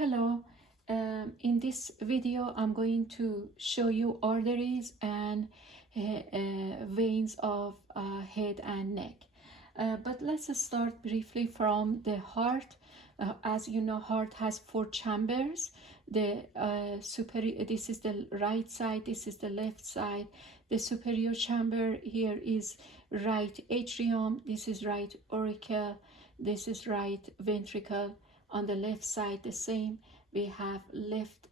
Hello, in this video I'm going to show you arteries and veins of head and neck. But let's start briefly from the heart. As you know, heart has 4 chambers. The this is the right side, this is the left side. The superior chamber here is right atrium, this is right auricle, this is right ventricle. On the left side the same, we have left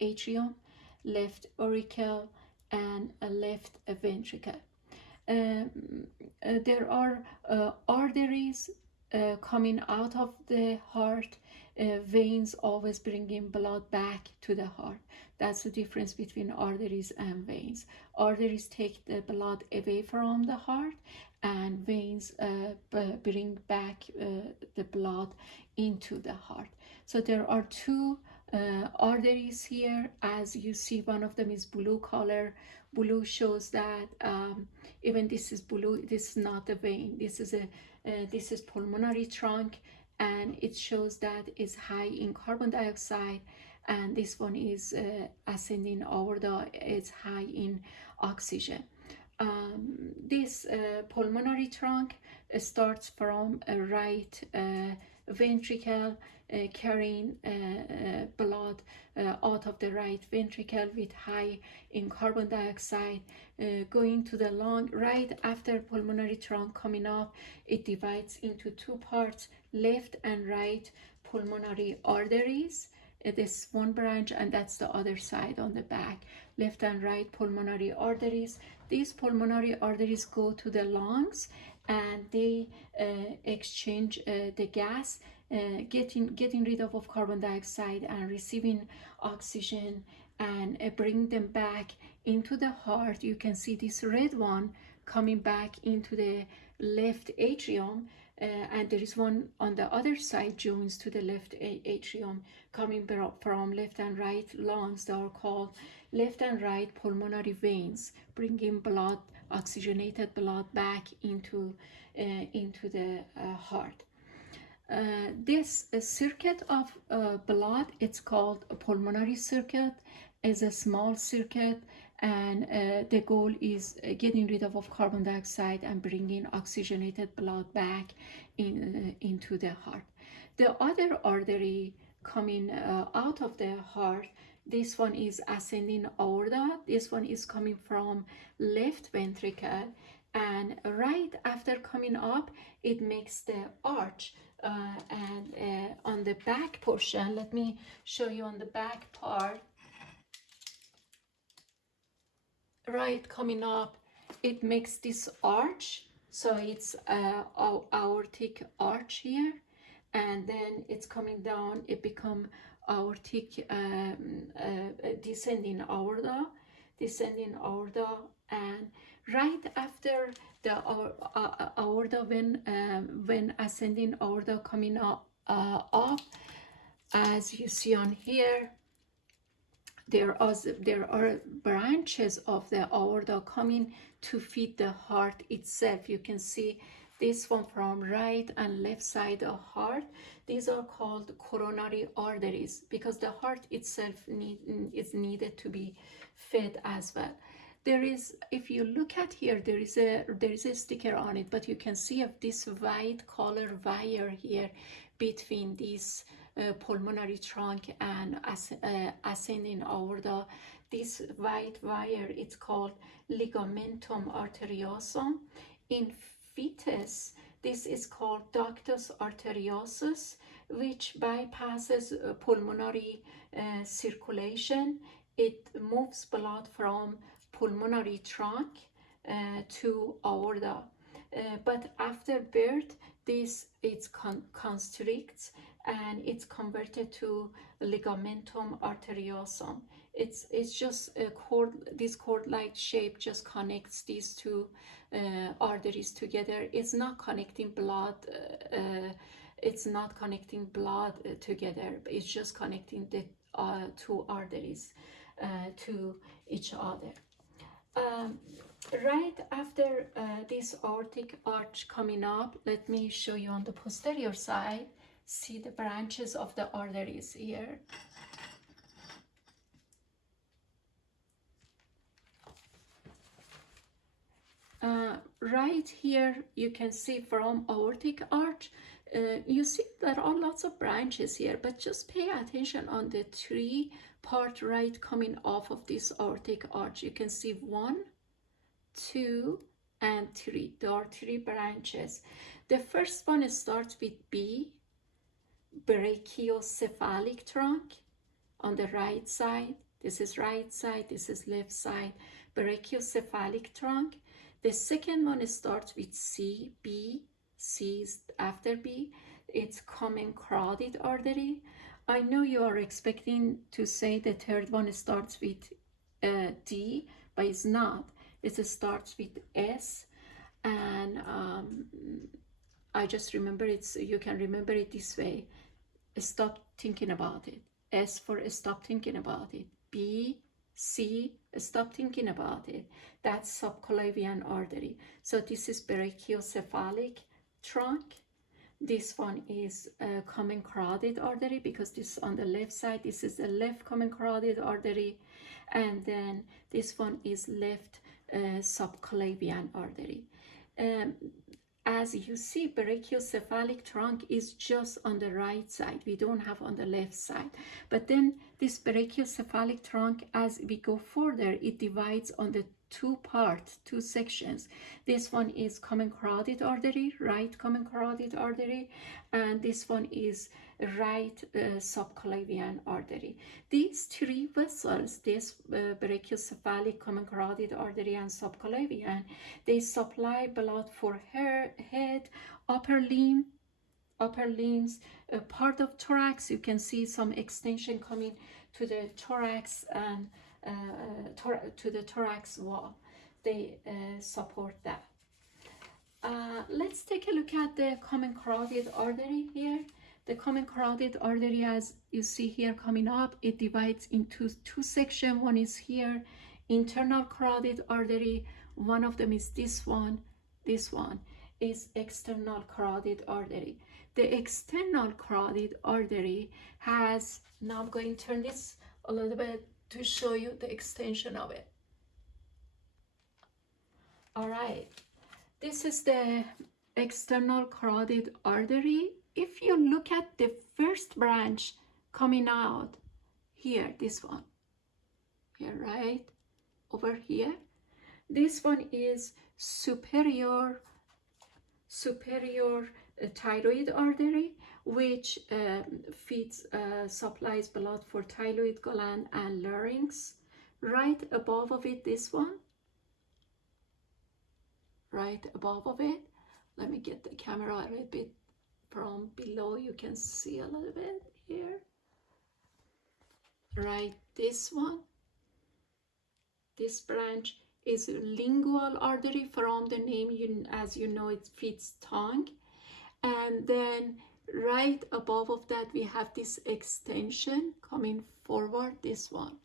atrium, left auricle, and a left ventricle. There are arteries coming out of the heart, veins always bringing blood back to the heart. That's the difference between arteries and veins. Arteries take the blood away from the heart, and veins bring back the blood into the heart. So there are two arteries here. As you see, one of them is blue color. Blue shows that even this is blue, this is not a vein, this is pulmonary trunk, and it shows that it's high in carbon dioxide. And this one is ascending aorta, it's high in oxygen. This pulmonary trunk starts from a right ventricle, carrying blood out of the right ventricle with high in carbon dioxide, going to the lung. Right after pulmonary trunk coming up, it divides into two parts, left and right pulmonary arteries. This one branch, and that's the other side on the back, left and right pulmonary arteries. These pulmonary arteries go to the lungs, and they exchange the gas, getting rid of carbon dioxide and receiving oxygen, and bring them back into the heart. You can see this red one coming back into the left atrium, and there is one on the other side joins to the left atrium, coming from left and right lungs. They are called left and right pulmonary veins, bringing blood, oxygenated blood, back into the heart. This circuit of blood, it's called a pulmonary circuit, is a small circuit, and the goal is getting rid of carbon dioxide and bringing oxygenated blood back into the heart. The other artery coming out of the heart, this one is ascending aorta. This one is coming from left ventricle, and right after coming up, it makes the arch. And on the back portion, let me show you on the back part. Right coming up, it makes this arch. So it's aortic arch here, and then it's coming down, it become aortic descending aorta, and right after the aorta, when ascending aorta coming up, as you see on here, there are branches of the aorta coming to feed the heart itself. You can see this one from right and left side of heart. These are called coronary arteries because the heart itself is needed to be fed as well. There is, if you look at here, there is a sticker on it, but you can see of this white color wire here between these pulmonary trunk and ascending aorta. This white wire, it's called ligamentum arteriosum. In fetus, this is called ductus arteriosus, which bypasses pulmonary circulation. It moves blood from pulmonary trunk to aorta. But after birth, it constricts and it's converted to ligamentum arteriosum. It's just a cord. This cord-like shape just connects these two arteries together. It's not connecting blood. It's not connecting blood together. It's just connecting the two arteries to each other. Right after this aortic arch coming up, let me show you on the posterior side. see the branches of the arteries here. Right here you can see from aortic arch, you see there are lots of branches here, but just pay attention on the three part right coming off of this aortic arch. You can see 1, 2, and 3. There are 3 branches. The first one starts with B, brachiocephalic trunk on the right side. This is right side, this is left side, brachiocephalic trunk. The second one starts with C, B, C is after B. It's common carotid artery. I know you are expecting to say the third one starts with D, but it's not. It starts with S, and I just remember it's, you can remember it this way. Stop thinking about it. S for stop thinking about it. B, C, stop thinking about it. That's subclavian artery. So this is brachiocephalic trunk. This one is common carotid artery, because this is on the left side. This is the left common carotid artery. And then this one is left subclavian artery. As you see, brachiocephalic trunk is just on the right side. We don't have on the left side. But then this brachiocephalic trunk, as we go further, it divides on the 2 parts, 2 sections. This one is common carotid artery, right common carotid artery, and this one is right subclavian artery. These 3 vessels, this brachiocephalic, common carotid artery, and subclavian, they supply blood for head, upper limbs, part of thorax. You can see some extension coming to the thorax and to the thorax wall. They support that. Let's take a look at the common carotid artery here. The common carotid artery, as you see here coming up, it divides into 2 sections. One is here, internal carotid artery. One of them is this one. This one is external carotid artery. The external carotid artery has, now I'm going to turn this a little bit to show you the extension of it. All right, this is the external carotid artery. If you look at the first branch coming out here, this one here, right over here, this one is superior thyroid artery, which supplies blood for thyroid gland and larynx. Right above of it, this one, right above of it, let me get the camera a little bit from below. You can see a little bit here, right? This one, this branch is lingual artery. From the name, as you know, it fits tongue. And then right above of that, we have this extension coming forward. This one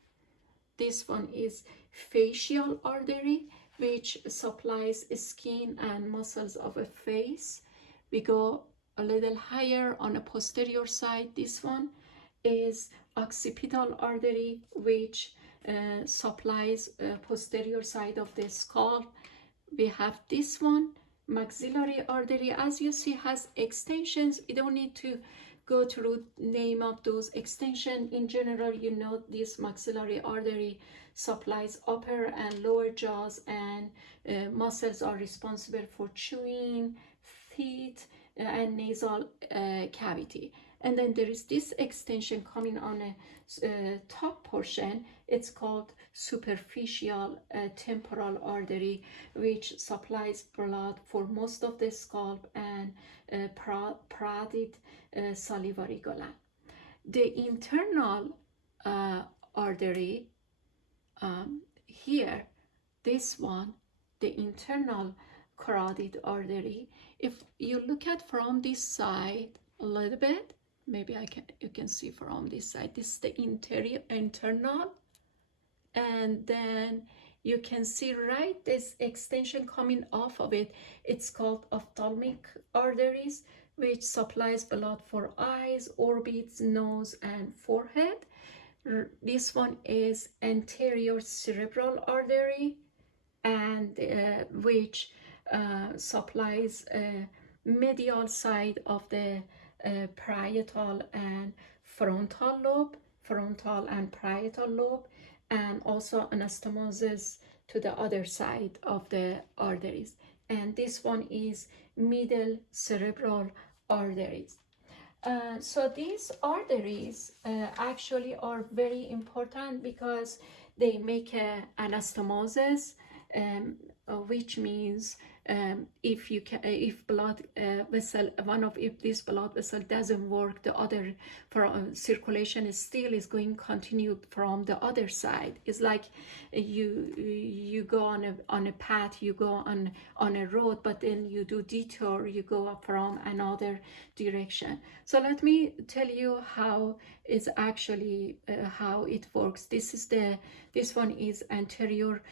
is facial artery, which supplies skin and muscles of a face. We go a little higher on the posterior side. This one is occipital artery, which supplies posterior side of the scalp. We have this one, maxillary artery, as you see, has extensions. We don't need to go through name of those extensions. In general, you know, this maxillary artery supplies upper and lower jaws, and muscles are responsible for chewing, teeth, and nasal cavity. And then there is this extension coming on a top portion. It's called superficial temporal artery, which supplies blood for most of the scalp and parotid salivary gland. The internal artery here, this one, the internal carotid artery, if you look at from this side a little bit, maybe you can see from this side, this is the internal, and then you can see right this extension coming off of it. It's called ophthalmic arteries. which supplies blood for eyes, orbits, nose, and forehead. This one is anterior cerebral artery, and which supplies medial side of the parietal and frontal and parietal lobe, and also anastomoses to the other side of the arteries. And this one is middle cerebral arteries. So these arteries actually are very important because they make anastomosis, which means if blood vessel, if this blood vessel doesn't work, the other circulation is still is going continue from the other side. It's like you go on a path, you go on a road, but then you do detour, you go up from another direction. So let me tell you how it's actually how it works. This one is anterior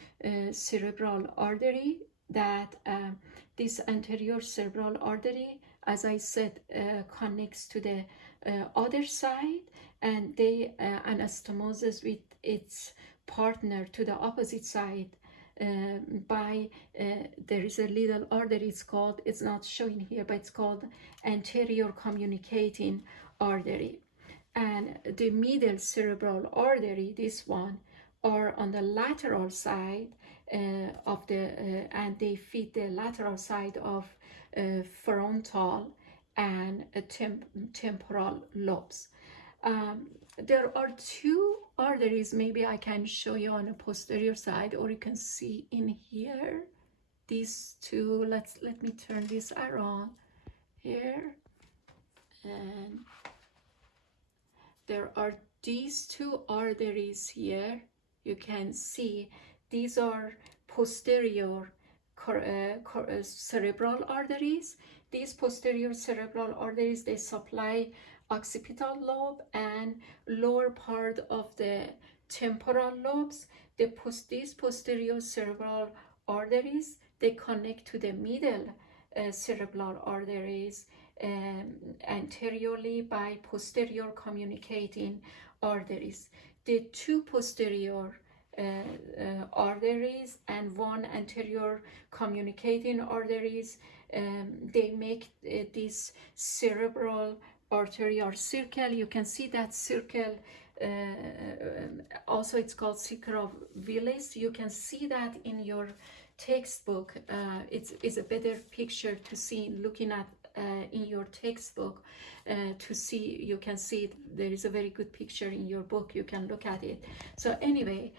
cerebral artery. That this anterior cerebral artery, as I said, connects to the other side, and they anastomoses with its partner to the opposite side by there is a little artery. It's not showing here, but it's called anterior communicating artery. And the middle cerebral artery, this one, are on the lateral side of the and they feed the lateral side of frontal and temporal lobes. There are two arteries. Maybe I can show you on the posterior side, or you can see in here these two. Let me turn this around here, and there are these two arteries here. You can see these are posterior cerebral arteries. These posterior cerebral arteries, they supply occipital lobe and lower part of the temporal lobes. These posterior cerebral arteries, they connect to the middle cerebral arteries anteriorly by posterior communicating arteries. The two posterior arteries and one anterior communicating arteries, they make this cerebral artery or circle. You can see that circle, also it's called circle of Willis. You can see that in your textbook. It's a better picture to see looking at in your textbook to see. You can see it. There is a very good picture in your book. You can look at it. So anyway,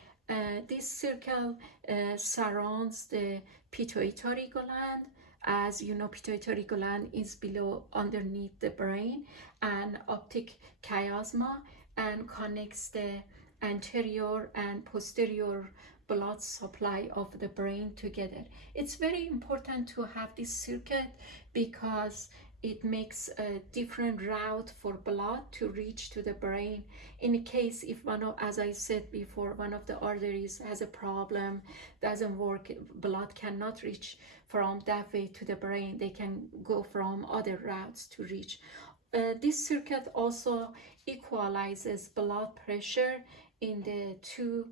this circle surrounds the pituitary gland. As you know, pituitary gland is below, underneath the brain, and optic chiasma, and connects the anterior and posterior blood supply of the brain together. It's very important to have this circuit because it makes a different route for blood to reach to the brain. In case if as I said before, one of the arteries has a problem, doesn't work, blood cannot reach from that way to the brain. They can go from other routes to reach. This circuit also equalizes blood pressure in the two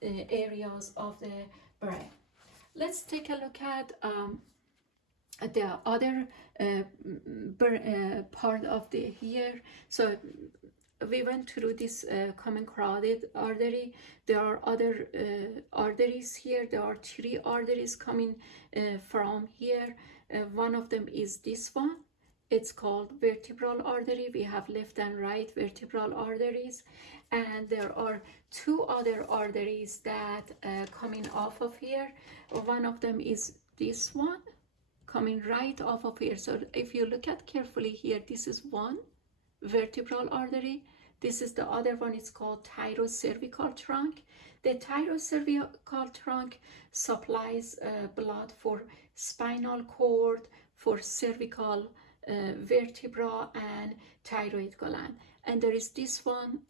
areas of the brain. Let's take a look at the other part of the here. So we went through this common carotid artery. There are other arteries here. There are three arteries coming from here. One of them is this one. It's called vertebral artery. We have left and right vertebral arteries, and there are two other arteries that coming off of here. One of them is this one coming right off of here. So if you look at carefully here, this is one vertebral artery. This is the other one. It's called thyrocervical trunk. The thyrocervical trunk supplies blood for spinal cord, for cervical vertebra and thyroid gland. And there is this one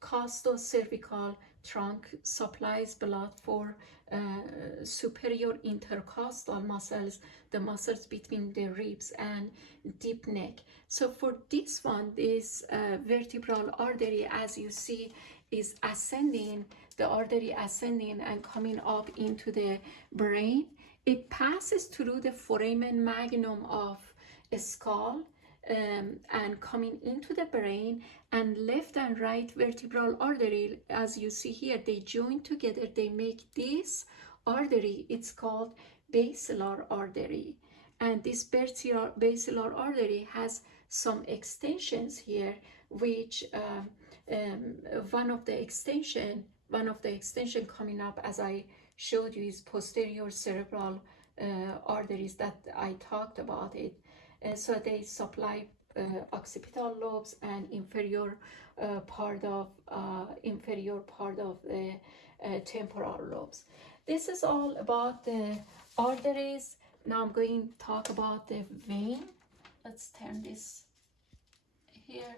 costocervical trunk supplies blood for superior intercostal muscles, the muscles between the ribs and deep neck. So for this one, this vertebral artery, as you see, is ascending, the artery ascending and coming up into the brain. It passes through the foramen magnum of a skull, and coming into the brain, and left and right vertebral artery, as you see here, they join together, they make this artery. It's called basilar artery, and this basilar artery has some extensions here, which one of the extension coming up, as I showed you, is posterior cerebral arteries that I talked about it. So they supply occipital lobes and inferior part of the temporal lobes. This is all about the arteries. Now I'm going to talk about the vein. Let's turn this here.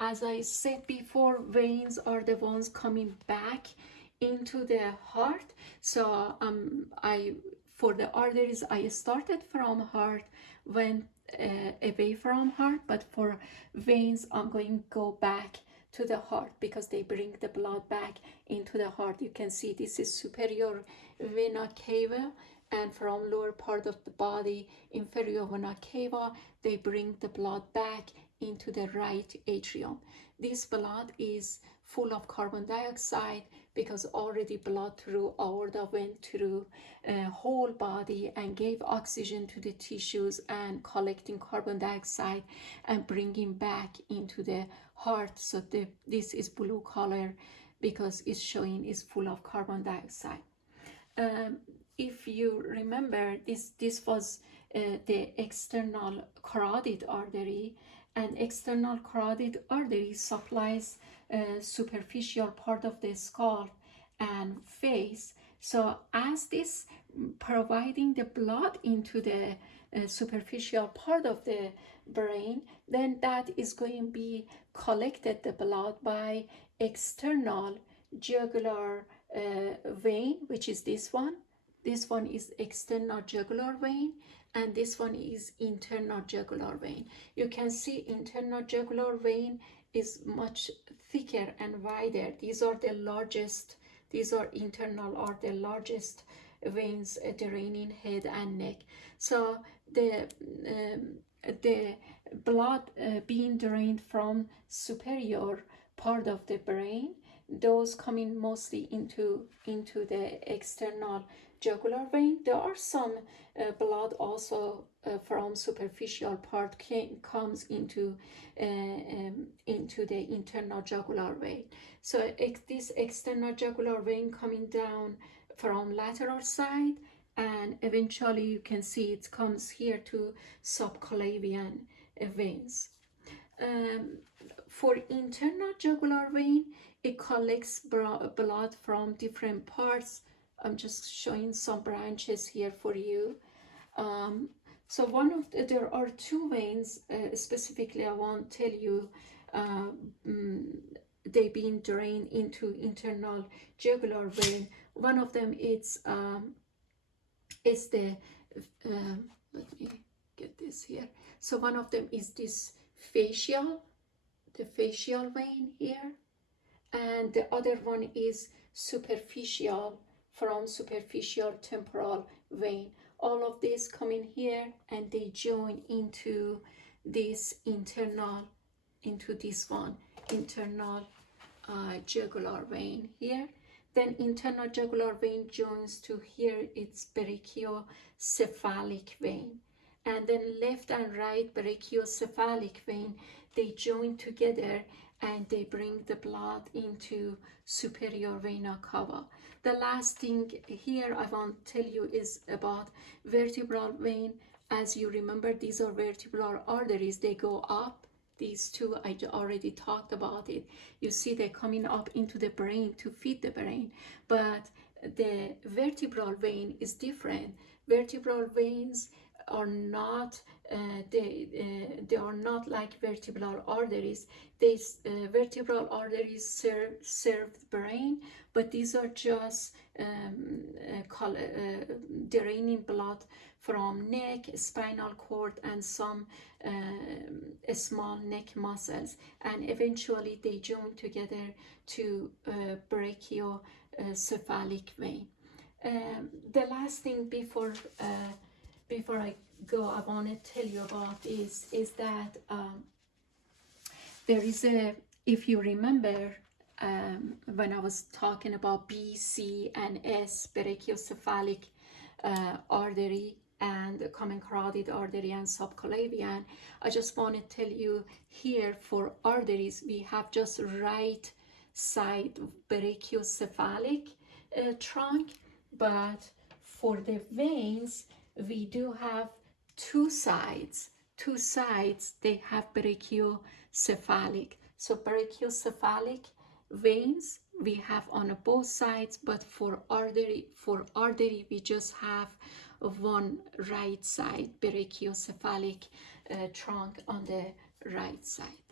As I said before, veins are the ones coming back into the heart. So for the arteries, I started from heart, went away from heart, but for veins, I'm going to go back to the heart because they bring the blood back into the heart. You can see this is superior vena cava, and from lower part of the body, inferior vena cava, they bring the blood back into the right atrium. This blood is full of carbon dioxide because already blood through aorta went through whole body and gave oxygen to the tissues and collecting carbon dioxide and bringing back into the heart. So this is blue color because it's showing is full of carbon dioxide. If you remember, this was the external carotid artery, and external carotid artery supplies superficial part of the skull and face. So as this providing the blood into the superficial part of the brain, then that is going to be collected the blood by external jugular vein, which is this one. This one is external jugular vein, and this one is internal jugular vein. You can see internal jugular vein is much thicker and wider. These are the largest, these are internal, are the largest veins draining head and neck. So the blood being drained from superior part of the brain, those coming mostly into the external jugular vein. There are some blood also from superficial part comes into the internal jugular vein. So this external jugular vein coming down from lateral side, and eventually you can see it comes here to subclavian veins. For internal jugular vein, it collects blood from different parts. I'm just showing some branches here for you. So there are two veins specifically I want to tell you they being drained into internal jugular vein. One of them is the let me get this here. So one of them is this facial vein here, and the other one is superficial, from superficial temporal vein. All of this come in here and they join into this internal, into this one, internal jugular vein here. Then internal jugular vein joins to here, it's brachiocephalic vein. And then left and right brachiocephalic vein, they join together and they bring the blood into superior vena cava. The last thing here I want to tell you is about vertebral vein. As you remember, these are vertebral arteries. They go up. These two, I already talked about it. You see they're coming up into the brain to feed the brain. But the vertebral vein is different. Vertebral veins are not they are not like vertebral arteries. These vertebral arteries serve the brain, but these are just draining blood from neck, spinal cord, and some small neck muscles, and eventually they join together to brachiocephalic vein. The last thing before I go, I want to tell you about is that there is a, if you remember, when I was talking about B, C, and S, brachiocephalic artery, and common carotid artery and subclavian, I just want to tell you here for arteries, we have just right side brachiocephalic trunk, but for the veins, we do have two sides. Two sides, they have brachiocephalic. So brachiocephalic veins we have on both sides, but for artery we just have one right side brachiocephalic trunk on the right side.